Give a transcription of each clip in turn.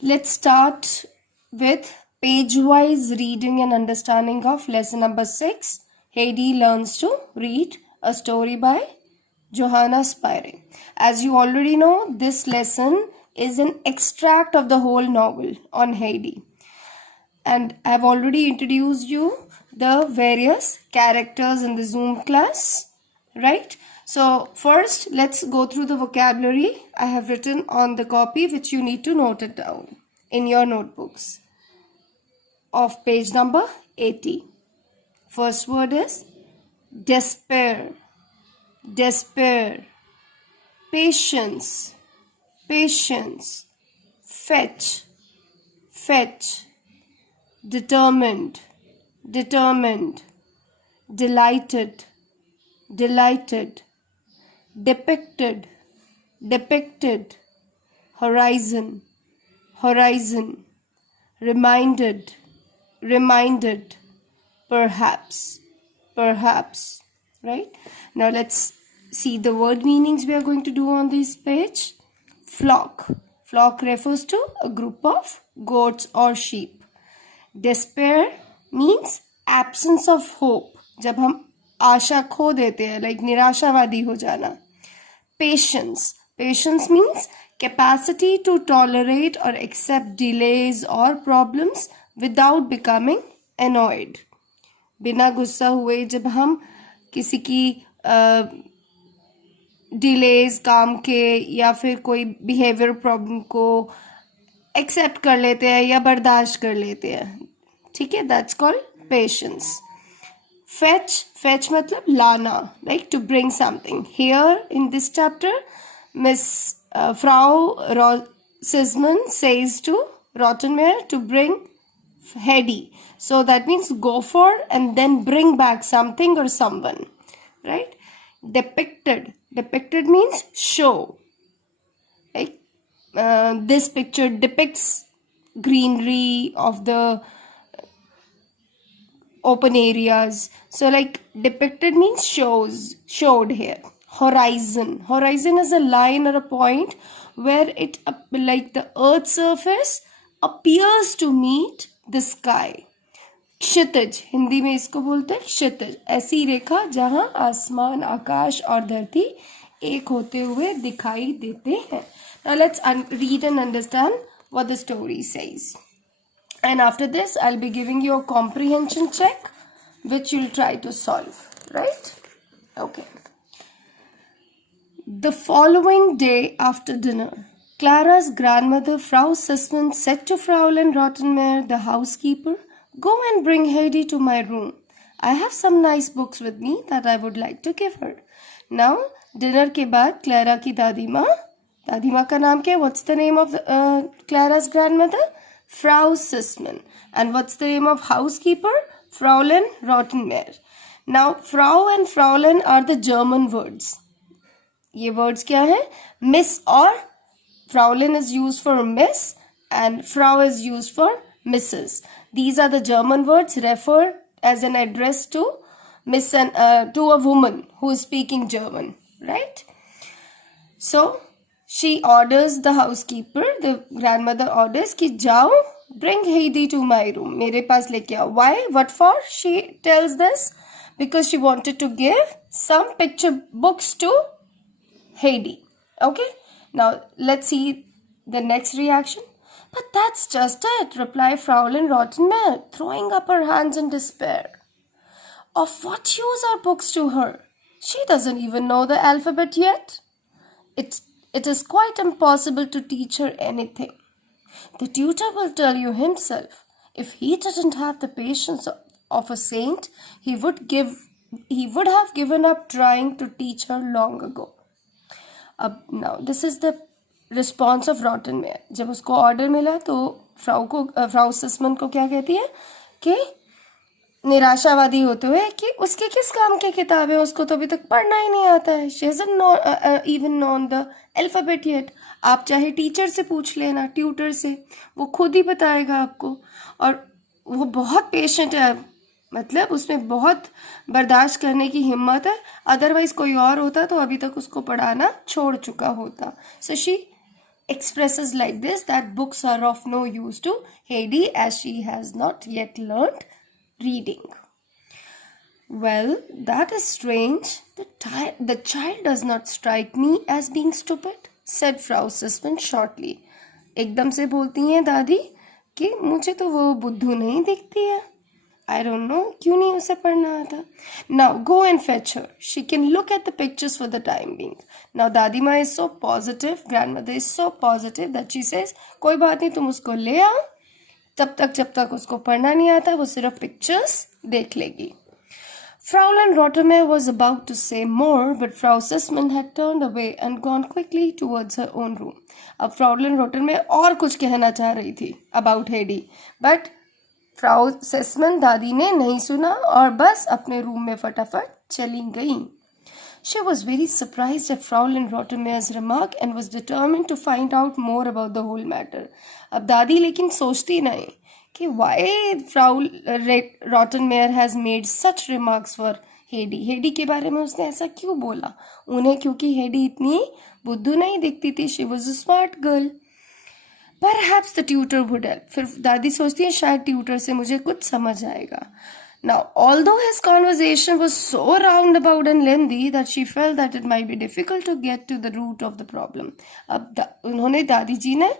Let's start with page-wise reading and understanding of lesson number 6. Heidi learns to read, a story by Johanna Spyre. As you already know, this lesson is an extract of the whole novel on Heidi. And I've already introduced you the various characters in the Zoom class, right? So first, let's go through the vocabulary I have written on the copy, which you need to note it down in your notebooks of page number 80. First word is despair, despair, patience, patience, fetch, fetch, determined, determined, delighted, delighted, depicted, depicted, horizon, horizon, reminded, reminded, perhaps, perhaps, right? Now let's see the word meanings we are going to do on this page. Flock. Flock refers to a group of goats or sheep. Despair means absence of hope. जब हम आशा खो देते हैं, like निराशावादी हो जाना. Patience. Patience means capacity to tolerate or accept delays or problems without becoming annoyed. बिना गुस्सा हुए जब हम किसी की डिलेज काम के या फिर कोई बिहेवियर प्रॉब्लम को एक्सेप्ट कर लेते हैं या बर्दाश्त कर लेते हैं, ठीक है, that's called patience. Fetch, fetch मतलब लाना, like to bring something. Here in this chapter, Miss Frau Sisman says to Rottenmeier to bring Heidi. So that means go for and then bring back something or someone, right? Depicted, depicted means show. Like this picture depicts greenery of the open areas. So like depicted means showed here. Horizon. Horizon is a line or a point where it like the earth's surface appears to meet the sky. क्षितिज, हिंदी में इसको बोलते हैं क्षितिज, ऐसी रेखा जहां आसमान, आकाश और धरती एक होते हुए दिखाई देते हैं. Now let's read and understand what the story says. And after this, I'll be giving you a comprehension check, which you'll try to solve, right? Okay. The following day after dinner, Clara's grandmother, Frau Sisman, said to Fraulein Rottenmeier, the housekeeper, "Go and bring Heidi to my room. I have some nice books with me that I would like to give her." Now, dinner के बाद Clara की दादी माँ का नाम क्या है? What's the name of Clara's grandmother? Frau Sisman. And what's the name of housekeeper? Fraulein Rottenmeier. Now, Frau and Fraulein are the German words. ये words क्या है? Miss और Fraulein is used for miss and Frau is used for Mrs. These are the German words, refer as an address to miss and to a woman who is speaking German, right? So she orders the housekeeper, the grandmother orders कि जाओ, bring Heidi to my room. मेरे पास लेके आओ. Why? What for? She tells this because she wanted to give some picture books to Heidi. Okay. Now let's see the next reaction. "But that's just it," replied Fraulein Rottenmeier, throwing up her hands in despair. "Of what use are books to her? She doesn't even know the alphabet yet. It is quite impossible to teach her anything. The tutor will tell you himself. If he didn't have the patience of a saint, he would have given up trying to teach her long ago." Now this is the response of Rottenmeier. जब उसको order मिला तो Frau Sesemann को क्या कहती है कि निराशावादी होते हुए कि उसके किस काम की किताबें, उसको तो अभी तक पढ़ना ही नहीं आता है. She hasn't even known the alphabet yet. आप चाहे टीचर से पूछ लेना, ट्यूटर से, वो खुद ही बताएगा आपको. और वो बहुत पेशेंट है, मतलब उसमें बहुत बर्दाश्त करने की हिम्मत है. अदरवाइज कोई और होता तो अभी तक उसको पढ़ाना छोड़ चुका होता. So she expresses like this that books are of no use to Heidi as she has not yet learned reading. Well, that is strange. The child does not strike me as being stupid, said Frau Sussman shortly. एकदम से बोलती हैं दादी कि मुझे तो वो बुद्धू नहीं दिखती है. I don't know, क्यों नहीं उसे पढ़ना आता. Now go and fetch her. She can look at the pictures for the time being. Now दादी माँ is so positive, grandmother is so positive that she says, कोई बात नहीं, तुम उसको ले आओ. जब तक उसको पढ़ना नहीं आता वो सिर्फ पिक्चर्स देख लेगी. Fräulein Rottermeier was about to say more, but Frau Sussman had turned away and gone quickly towards her own room. अब Fräulein Rottermeier और कुछ कहना चाह रही थी about Heidi, but Frau Sussman दादी ने नहीं सुना और बस अपने रूम में फटाफट चली गई. She was very surprised at Fräulein Rottermeier's remark and was determined to find out more about the whole matter. अब दादी लेकिन सोचती नहीं कि why Frau Rottermeier has made such remarks for Heidi. Heidi के बारे में उसने ऐसा क्यों बोला उन्हें, क्योंकि हेडी इतनी बुद्धू नहीं दिखती थी. She was a smart girl. Perhaps the tutor would help. फिर दादी सोचती है शायद ट्यूटर से मुझे कुछ समझ आएगा. Now, although his conversation was so roundabout and lengthy that she felt that it might be difficult to get to the root of the problem. अब उन्होंने दादी जी ने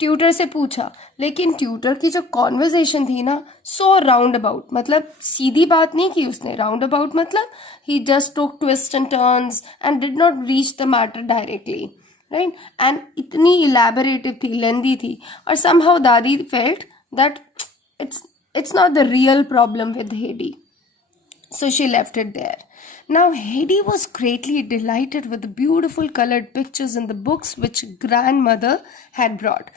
ट्यूटर से पूछा, लेकिन ट्यूटर की जो कॉन्वर्जेशन थी ना, सो राउंड अबाउट, मतलब सीधी बात नहीं की उसने. राउंड अबाउट मतलब he just took twists and turns and did not reach the matter directly, right. And इतनी इलैबोरेटिव थी, लेंदी थी, और समहाउ दादी felt that it's not the real problem with Heidi. So she left it there. Now Heidi was greatly delighted with the beautiful colored pictures in the books which grandmother had brought.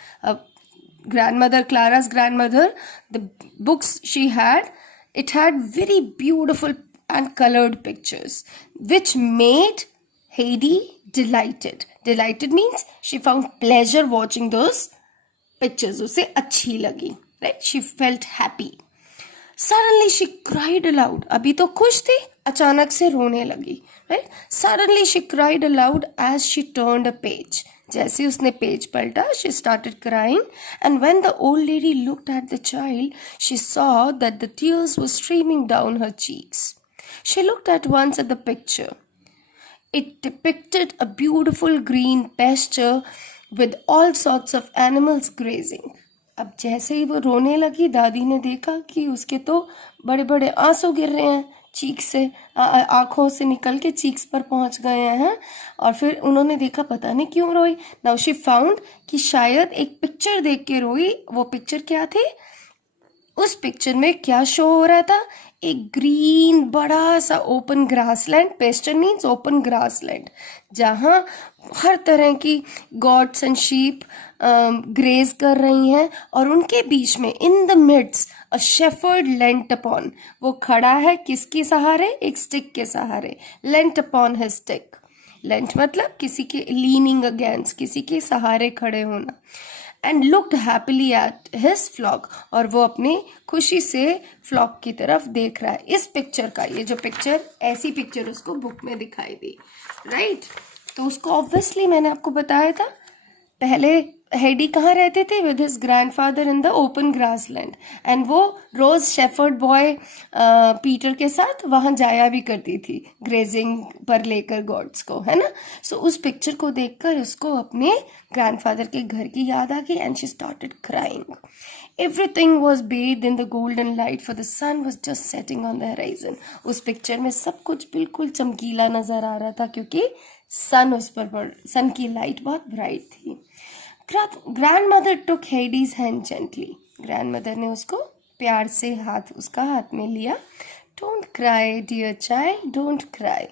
Clara's grandmother, the books she had, it had very beautiful and colored pictures which made Heidi delighted. Delighted means she found pleasure watching those pictures. उसे अच्छी लगी. Right? She felt happy. Suddenly she cried aloud. अभी तो खुश थी, अचानक से रोने लगी. Right? Suddenly she cried aloud as she turned a page. जैसे उसने पेज पलटा, she started crying, and when the old lady looked at the child, she saw that the tears were streaming down her cheeks. She looked at once at the picture. It depicted a beautiful green pasture with all sorts of animals grazing. अब जैसे ही वो रोने लगी, दादी ने देखा कि उसके तो बड़े बड़े आंसू गिर रहे हैं चीक से, आँखों से निकल के चीक्स पर पहुंच गए हैं. और फिर उन्होंने देखा पता नहीं क्यों रोई. नाउ शी फाउंड कि शायद एक पिक्चर देख के रोई. वो पिक्चर क्या थी? उस पिक्चर में क्या शो हो रहा था? एक ग्रीन बड़ा सा open grassland. Pasture means open grassland, जहाँ हर तरह की गॉड्स एंड शीप ग्रेज कर रही हैं, और उनके बीच में in the midst a shepherd leant upon. वो खड़ा है किसके सहारे? एक स्टिक के सहारे. Leant upon his stick. Leant मतलब किसी के लीनिंग अगेंस्ट, किसी के सहारे खड़े होना. And looked happily at his flock. और वो अपनी खुशी से फ्लॉक की तरफ देख रहा है. इस पिक्चर का, ये जो पिक्चर, ऐसी पिक्चर उसको बुक में दिखाई दी, राइट. तो उसको ऑब्वियसली मैंने आपको बताया था, पहले हेडी कहाँ रहते थे? With his grandfather in the open grassland. And वो रोज शेफर्ड बॉय पीटर के साथ वहाँ जाया भी करती थी, ग्रेजिंग पर लेकर गॉड्स को, है ना. सो उस पिक्चर को देखकर उसको अपने ग्रैंडफादर के घर की याद आ गई, and she started crying. Everything was bathed in the golden light, for the sun was just setting on the horizon. उस पिक्चर में सब कुछ बिल्कुल चमकीला नजर आ रहा था, क्योंकि सन की लाइट बहुत ब्राइट थी. Grandmother took Heidi's hand gently. Grandmother ने उसको प्यार से उसका हाथ में लिया. Don't cry, dear child, don't cry.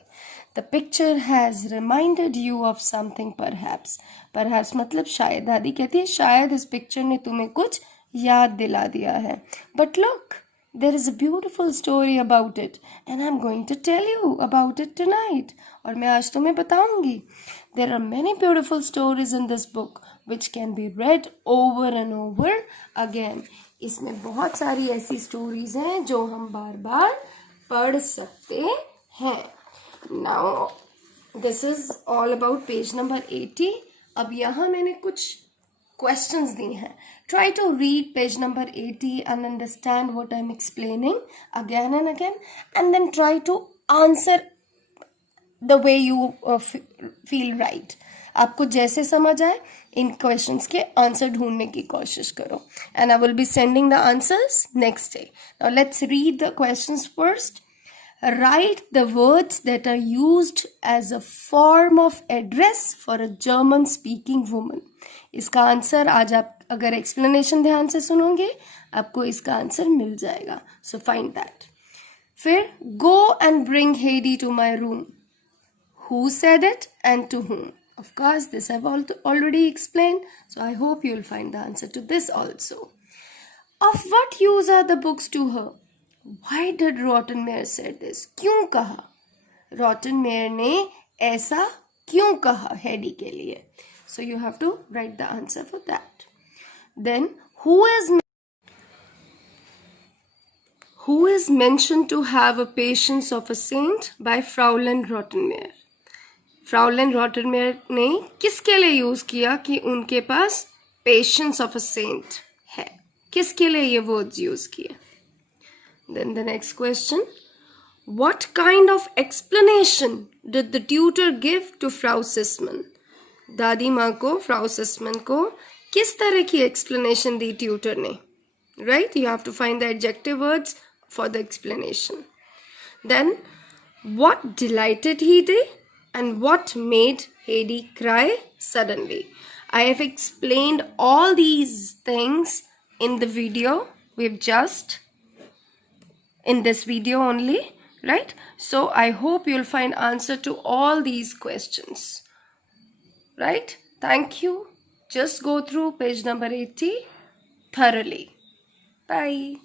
The picture has reminded you of something perhaps. Perhaps मतलब शायद. दादी कहती है शायद इस पिक्चर ने तुम्हें कुछ याद दिला दिया है. But look, there is a beautiful story about it, and I'm going to tell you about it tonight. और मैं आज तुम्हें बताऊंगी. There are many beautiful stories in this book which can be read over and over again. इसमें बहुत सारी ऐसी stories हैं जो हम बार बार पढ़ सकते हैं. Now, this is all about page number 80. अब यहाँ मैंने कुछ questions दी हैं. Try to read page number 80 and understand what I'm explaining again and again, and then try to answer the way you feel right. आपको जैसे समझ आए इन questions के आंसर ढूंढने की कोशिश करो. And I will be sending the answers next day. Now let's read the questions first. Write the words that are used as a form of address for a German speaking woman. इसका answer आज आप अगर explanation ध्यान से सुनोगे आपको इसका answer मिल जाएगा. So find that. फिर go and bring Heidi to my room. Who said it and to whom? Of course, this I've already explained, so I hope you'll find the answer to this also. Of what use are the books to her? Why did Rottenmeier said this? क्यों कहा? Rottenmeier ने ऐसा क्यों कहा Heidi के लिए? So you have to write the answer for that. Then who is mentioned to have a patience of a saint by Fräulein Rottenmeier? फ्राउलेन रॉटनमेयर ने किसके लिए यूज किया कि उनके पास पेशेंस ऑफ अ सेंट है? किसके लिए ये वर्ड्स यूज किए? Then the next question, what kind of explanation did the tutor give to Frau Sesemann? दादी माँ को, फ्राउ सिस्मन को किस तरह की एक्सप्लेनेशन दी ट्यूटर ने? Right, you have to find the adjective words for the explanation. Then what delighted Heidi and what made Heidi cry suddenly? I have explained all these things in the video we've just in this video only, right? So I hope you'll find answer to all these questions, right? Thank you. Just go through page number 80 thoroughly. Bye.